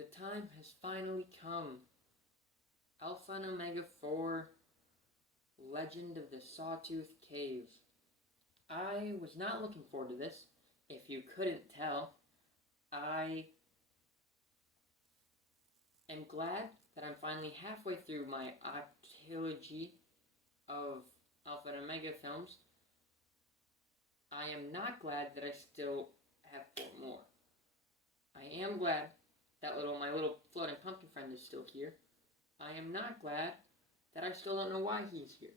The time has finally come. Alpha and Omega 4, Legend of the Sawtooth Cave. I was not looking forward to this, if you couldn't tell. I am glad that I'm finally halfway through my octilogy of Alpha and Omega films. I am not glad that I still have 4 more. I am glad that my little floating pumpkin friend is still here. I am not glad that I still don't know why he's here.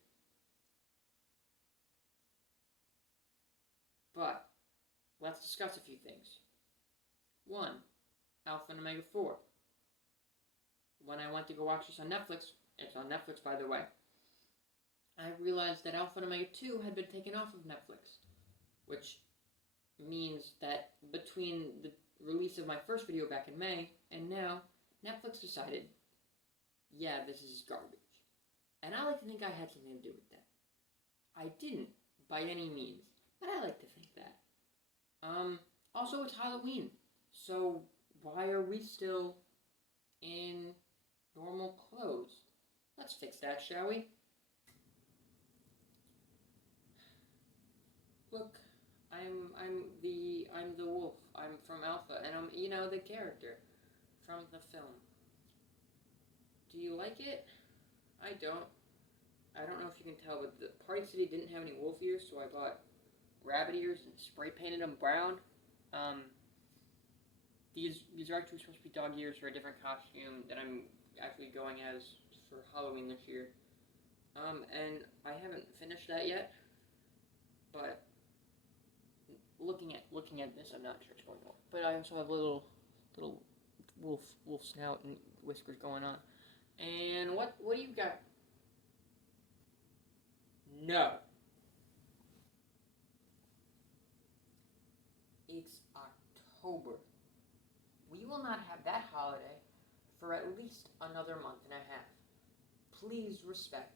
But let's discuss a few things. 1. Alpha and Omega 4. When I went to go watch this on Netflix, it's on Netflix by the way, I realized that Alpha and Omega 2 had been taken off of Netflix, which means that between the release of my first video back in May and now, Netflix decided, yeah, this is garbage. And I like to think I had something to do with that. I didn't, by any means, but I like to think that. Also, it's Halloween, so why are we still in normal clothes? Let's fix that, shall we? Look, I'm the wolf. I'm from Alpha, and I'm the character from the film. Do you like it? I don't. I don't know if you can tell, but the Party City didn't have any wolf ears, so I bought rabbit ears and spray painted them brown. These are actually supposed to be dog ears for a different costume that I'm actually going as for Halloween this year. And I haven't finished that yet, but looking at this, I'm not sure what's going on. But I also have little wolf snout and whiskers going on. And what do you got? No. It's October. We will not have that holiday for at least another month and a half. Please respect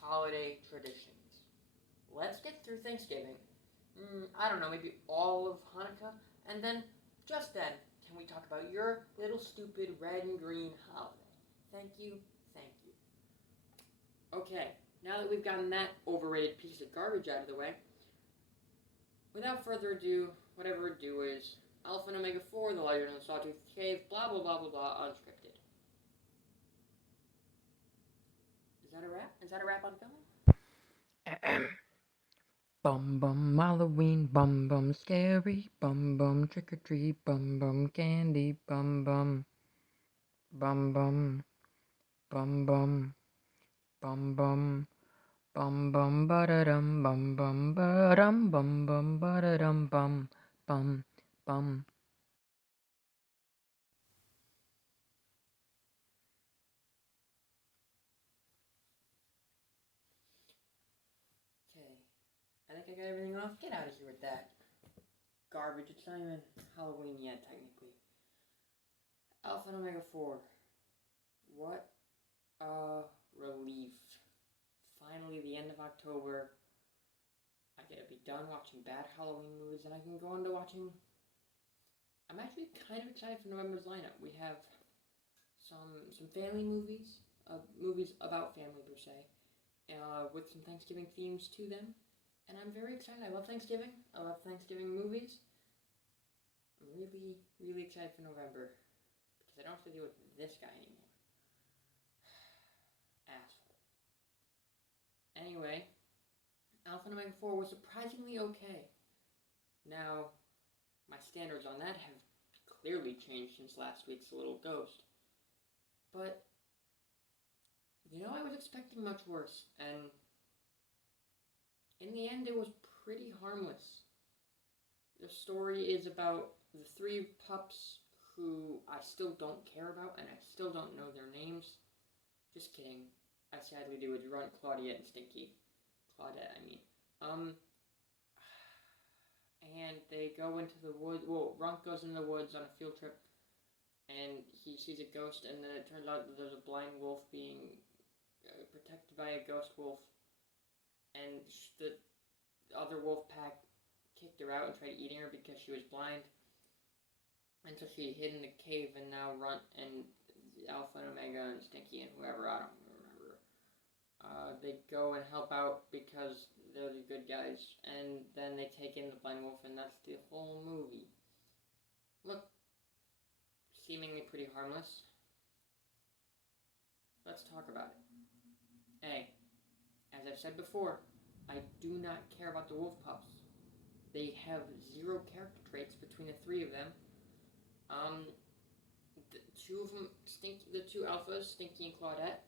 holiday traditions. Let's get through Thanksgiving. I don't know, maybe all of Hanukkah, and then, just then, can we talk about your little stupid red and green holiday? Thank you, thank you. Okay, now that we've gotten that overrated piece of garbage out of the way, without further ado, whatever ado is, Alpha and Omega 4, The Legend of the Sawtooth Cave, blah blah blah blah blah, unscripted. Is that a wrap? Is that a wrap on film? Bum bum Halloween, bum bum scary, bum bum trick or treat, bum bum candy, bum bum, bum bum, bum bum, bum bum, bum bum ba-da-dum, bum bum ba-dum, bum bum ba-da-dum, bum bum bum. Okay, I think I got everything off. Get out of here with that garbage. It's not even Halloween yet, technically. Alpha and Omega 4. What a relief. Finally, the end of October. I get to be done watching bad Halloween movies, and I can go into watching... I'm actually kind of excited for November's lineup. We have some family movies, movies about family per se, with some Thanksgiving themes to them. And I'm very excited. I love Thanksgiving. I love Thanksgiving movies. I'm really, really excited for November, because I don't have to deal with this guy anymore. Asshole. Anyway, Alpha and Omega 4 was surprisingly okay. Now, my standards on that have clearly changed since last week's Little Ghost. But, I was expecting much worse, and in the end, it was pretty harmless. The story is about the 3 pups who I still don't care about, and I still don't know their names. Just kidding. I sadly do. It's Runt, Claudette, and Stinky. Claudette, I mean. And they go into the woods. Well, Runt goes into the woods on a field trip, and he sees a ghost, and then it turns out that there's a blind wolf being protected by a ghost wolf, and the other wolf pack kicked her out and tried eating her because she was blind. And so she hid in the cave, and now Runt and Alpha and Omega and Stinky and whoever, I don't remember, they go and help out because they're the good guys, and then they take in the Blind Wolf, and that's the whole movie. Look, seemingly pretty harmless. Let's talk about it. A, as I've said before, I do not care about the wolf pups. They have 0 character traits between the 3 of them. The 2 of them, the 2 alphas, Stinky and Claudette,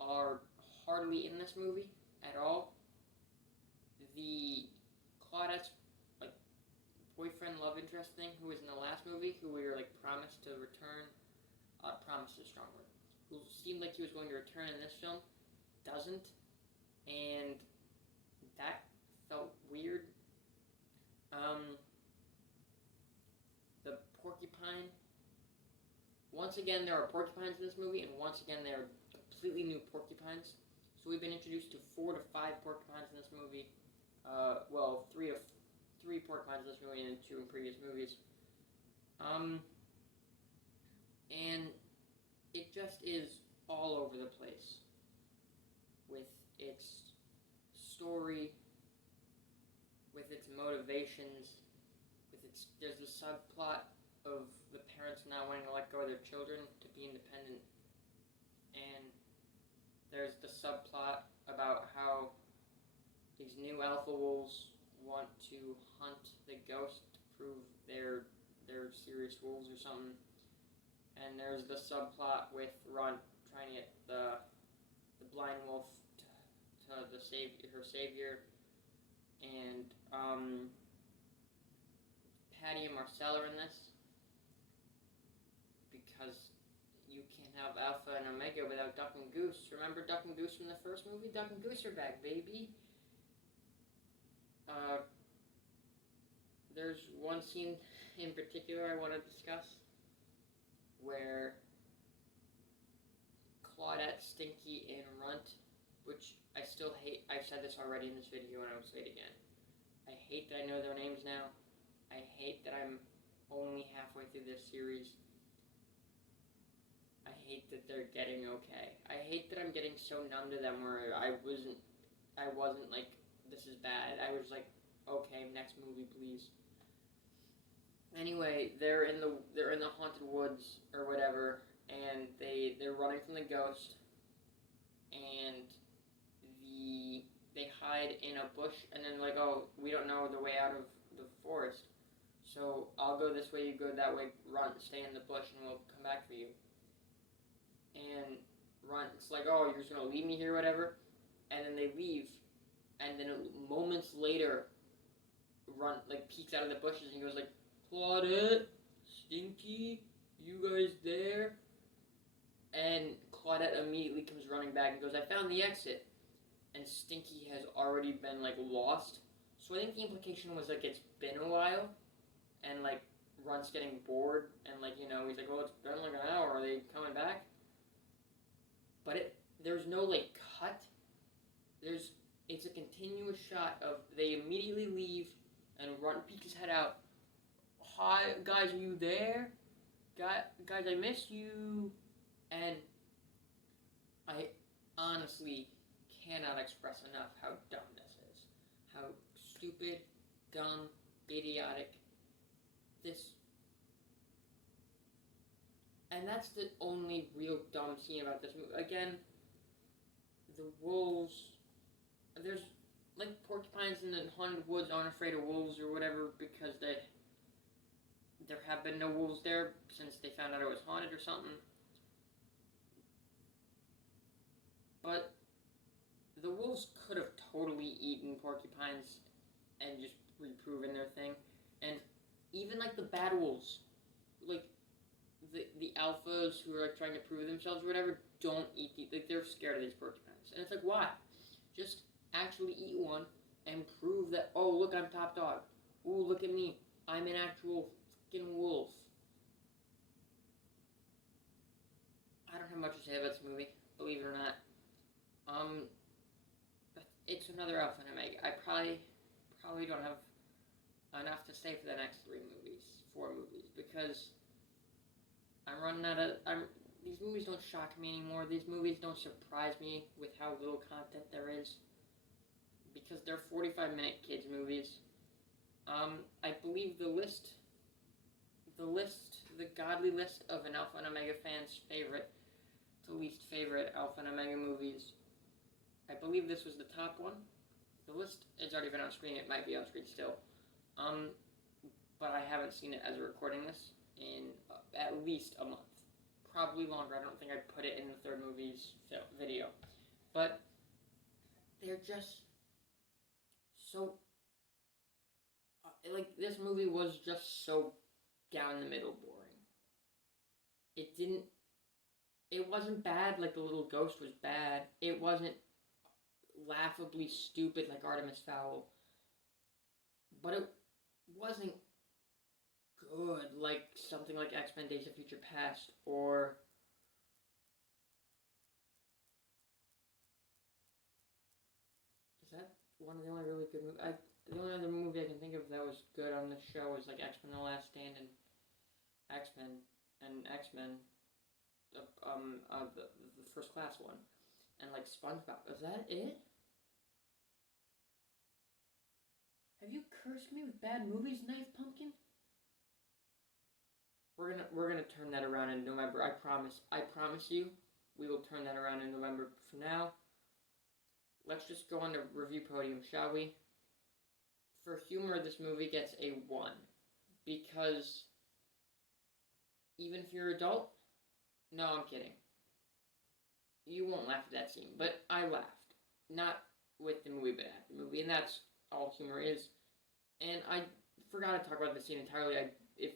are hardly in this movie at all. The Claudette's like boyfriend love interest thing, who was in the last movie, who we were like promised to return. Promise is a strong word. Who seemed like he was going to return in this film, doesn't, and that felt weird. The porcupine. Once again, there are porcupines in this movie, and once again, they are completely new porcupines. So we've been introduced to 4 to 5 porcupines in this movie. 3 porcupines in this movie and 2 in previous movies. And it just is all over the place with its story, with its motivations, there's the subplot of the parents not wanting to let go of their children to be independent, and there's the subplot about how these new alpha wolves want to hunt the ghost to prove they're serious wolves or something, and there's the subplot with Runt trying to get the blind wolf to her savior, and Patty and Marcel are in this because you can't have Alpha and Omega without Duck and Goose. Remember Duck and Goose from the first movie? Duck and Goose are back, baby. There's one scene in particular I want to discuss where Claudette, Stinky, and Runt, which I still hate. I've said this already in this video and I will say it again. I hate that I know their names now. I hate that I'm only halfway through this series. I hate that they're getting okay. I hate that I'm getting so numb to them where I wasn't like, this is bad. I was like, okay, next movie, please. Anyway, they're in the haunted woods or whatever, and they're running from the ghost, and they hide in a bush, and then like, oh, we don't know the way out of the forest, so I'll go this way, you go that way, Run, stay in the bush, and we'll come back for you. And Run, it's like, oh, you're just gonna leave me here, whatever, and then they leave, and then moments later, Run like peeks out of the bushes and he goes like, Claudette, Stinky, you guys there? And Claudette immediately comes running back and goes, I found the exit. And Stinky has already been like lost. So I think the implication was like it's been a while, and like Runt's getting bored, and like, you know, he's like, oh, it's been like an hour, are they coming back? But there's no like cut. It's a continuous shot of they immediately leave and Runt peeks his head out. Hi, guys, are you there? Guys, I missed you. And I honestly cannot express enough how dumb this is. How stupid, dumb, idiotic this. And that's the only real dumb scene about this movie. Again, the wolves. There's like porcupines in the haunted woods aren't afraid of wolves or whatever because there have been no wolves there since they found out it was haunted or something. But the wolves could have totally eaten porcupines and just reproven their thing. And even like the bad wolves, like the alphas who are like trying to prove themselves or whatever, don't eat like they're scared of these porcupines. And it's like, why? Just actually eat one and prove that, oh, look, I'm top dog. Ooh, look at me. I'm an actual fucking wolf. I don't have much to say about this movie, believe it or not. But it's another Alpha and Omega. I probably don't have enough to say for the next 4 movies, because because I'm running out of. These movies don't shock me anymore. These movies don't surprise me with how little content there is, because they're 45-minute kids movies. I believe the godly list of an Alpha and Omega fan's favorite to least favorite Alpha and Omega movies. I believe this was the top one. The list has already been on screen. It might be on screen still. But I haven't seen it as a recording this in at least a month. Probably longer. I don't think I put it in the third movie's video. But they're just so... like, this movie was just so down the middle boring. It wasn't bad like The Little Ghost was bad. It wasn't laughably stupid like Artemis Fowl. But it wasn't good like something like X-Men Days of Future Past or... is that one of the only really good movies? The only other movie I can think of that was good on this show was like X-Men The Last Stand and X-Men, the First Class one, and like SpongeBob. Is that it? Have you cursed me with bad movies, Knife Pumpkin? We're gonna turn that around in November. I promise. I promise you, we will turn that around in November. For now, let's just go on to review podium, shall we? For humor, this movie gets a 1 because even if you're an adult, no, I'm kidding. You won't laugh at that scene, but I laughed. Not with the movie, but at the movie, and that's all humor is. And I forgot to talk about the scene entirely. If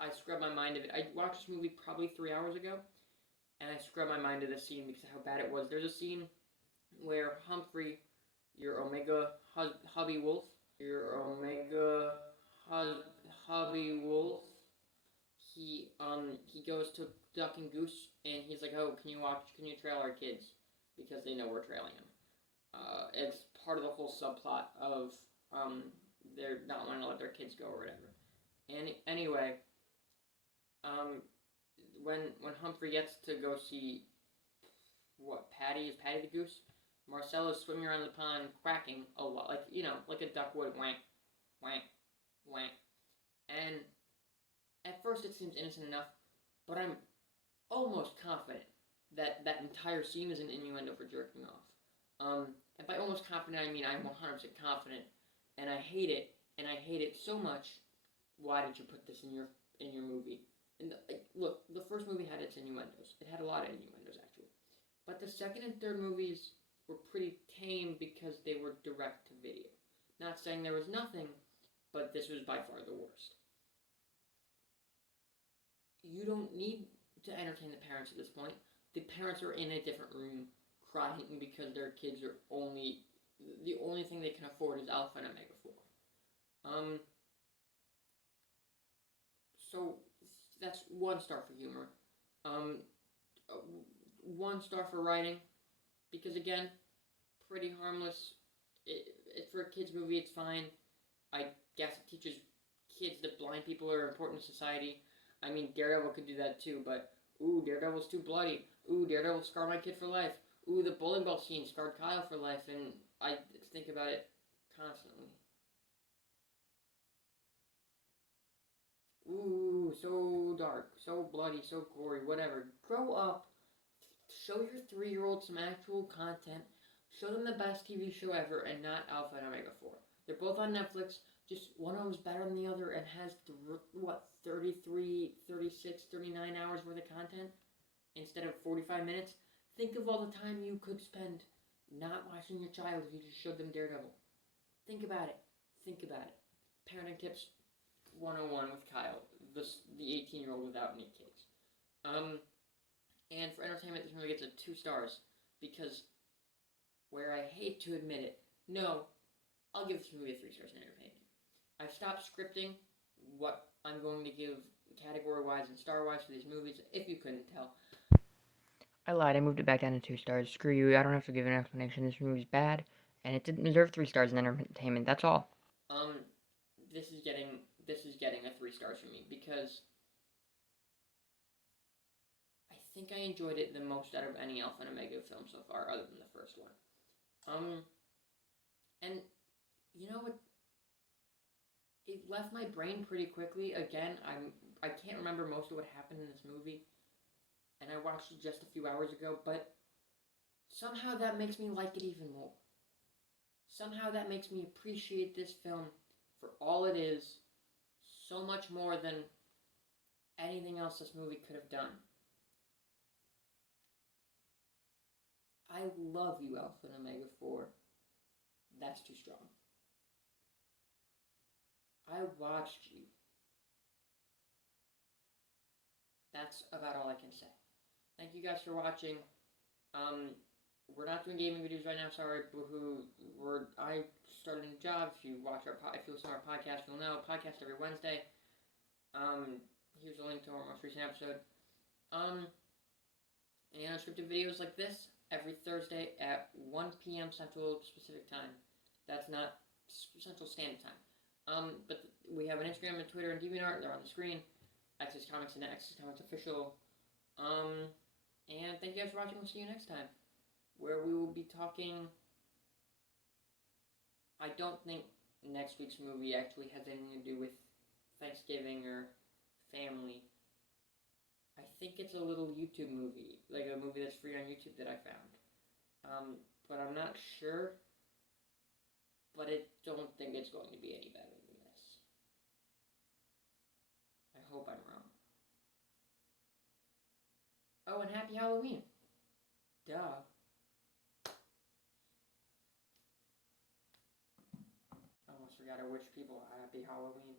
I scrubbed my mind of it. I watched this movie probably 3 hours ago, and I scrubbed my mind of the scene because of how bad it was. There's a scene where Humphrey, your Omega hubby wolf, he goes to Duck and Goose, and he's like, oh, can you trail our kids? Because they know we're trailing them. It's part of the whole subplot of, they're not wanting to let their kids go or whatever. And anyway, when Humphrey gets to go see, Patty the goose? Marcella's swimming around the pond quacking a lot, like a duck would, wank, wank, wank. And at first it seems innocent enough, but I'm almost confident that that entire scene is an innuendo for jerking off. And by almost confident, I mean I'm 100% confident, and I hate it so much. Why did you put this in your movie? And look, the first movie had its innuendos. It had a lot of innuendos, actually. But the second and third movies were pretty tame because they were direct to video. Not saying there was nothing, but this was by far the worst. You don't need to entertain the parents at this point. The parents are in a different room crying because their kids are the only thing they can afford is Alpha and Omega 4. So that's 1 star for humor. 1 star for writing, because again, pretty harmless. For a kids movie, it's fine. I guess it teaches kids that blind people are important in society. I mean, Daredevil could do that too, but ooh, Daredevil's too bloody. Ooh, Daredevil scarred my kid for life. Ooh, the bowling ball scene scarred Kyle for life, and I think about it constantly. Ooh, so dark, so bloody, so gory, whatever. Grow up. Show your 3-year-old some actual content. Show them the best TV show ever, and not Alpha and Omega 4. They're both on Netflix. Just one of them's better than the other and has, 33, 36, 39 hours worth of content instead of 45 minutes. Think of all the time you could spend not watching your child if you just showed them Daredevil. Think about it. Parenting tips 101 with Kyle, the 18-year-old without any kids. And for entertainment, this movie gets a 2 stars because, where I hate to admit it, no, I'll give this movie a 3 stars in entertainment. I've stopped scripting what I'm going to give category-wise and star-wise for these movies, if you couldn't tell. I lied. I moved it back down to 2 stars. Screw you. I don't have to give an explanation. This movie's bad, and it didn't deserve 3 stars in entertainment. That's all. This is getting this is getting a 3 stars from me because I think I enjoyed it the most out of any Alpha and Omega film so far, other than the first one. And you know what? It left my brain pretty quickly. Again, I can't remember most of what happened in this movie, and I watched it just a few hours ago, but somehow that makes me like it even more. Somehow that makes me appreciate this film for all it is so much more than anything else this movie could have done. I love you, Alpha and Omega 4. That's too strong. I watched you. That's about all I can say. Thank you guys for watching. We're not doing gaming videos right now. Sorry, boohoo. I started a new job. If you listen to our podcast, you'll know. Podcast every Wednesday. Here's a link to our most recent episode. And unscripted videos like this every Thursday at 1 p.m. Central Pacific Time. That's not Central Standard Time. But we have an Instagram and Twitter and DeviantArt. They're on the screen. Access Comics and Access Comics Official. And thank you guys for watching. We'll see you next time, where we will be talking. I don't think next week's movie actually has anything to do with Thanksgiving or family. I think it's a little YouTube movie, like a movie that's free on YouTube that I found. But I'm not sure. But I don't think it's going to be any better than this. I hope I'm wrong. Oh, and Happy Halloween. Duh. I almost forgot to wish people a Happy Halloween.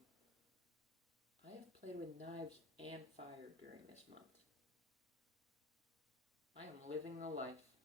I have played with knives and fire during this month. I am living the life.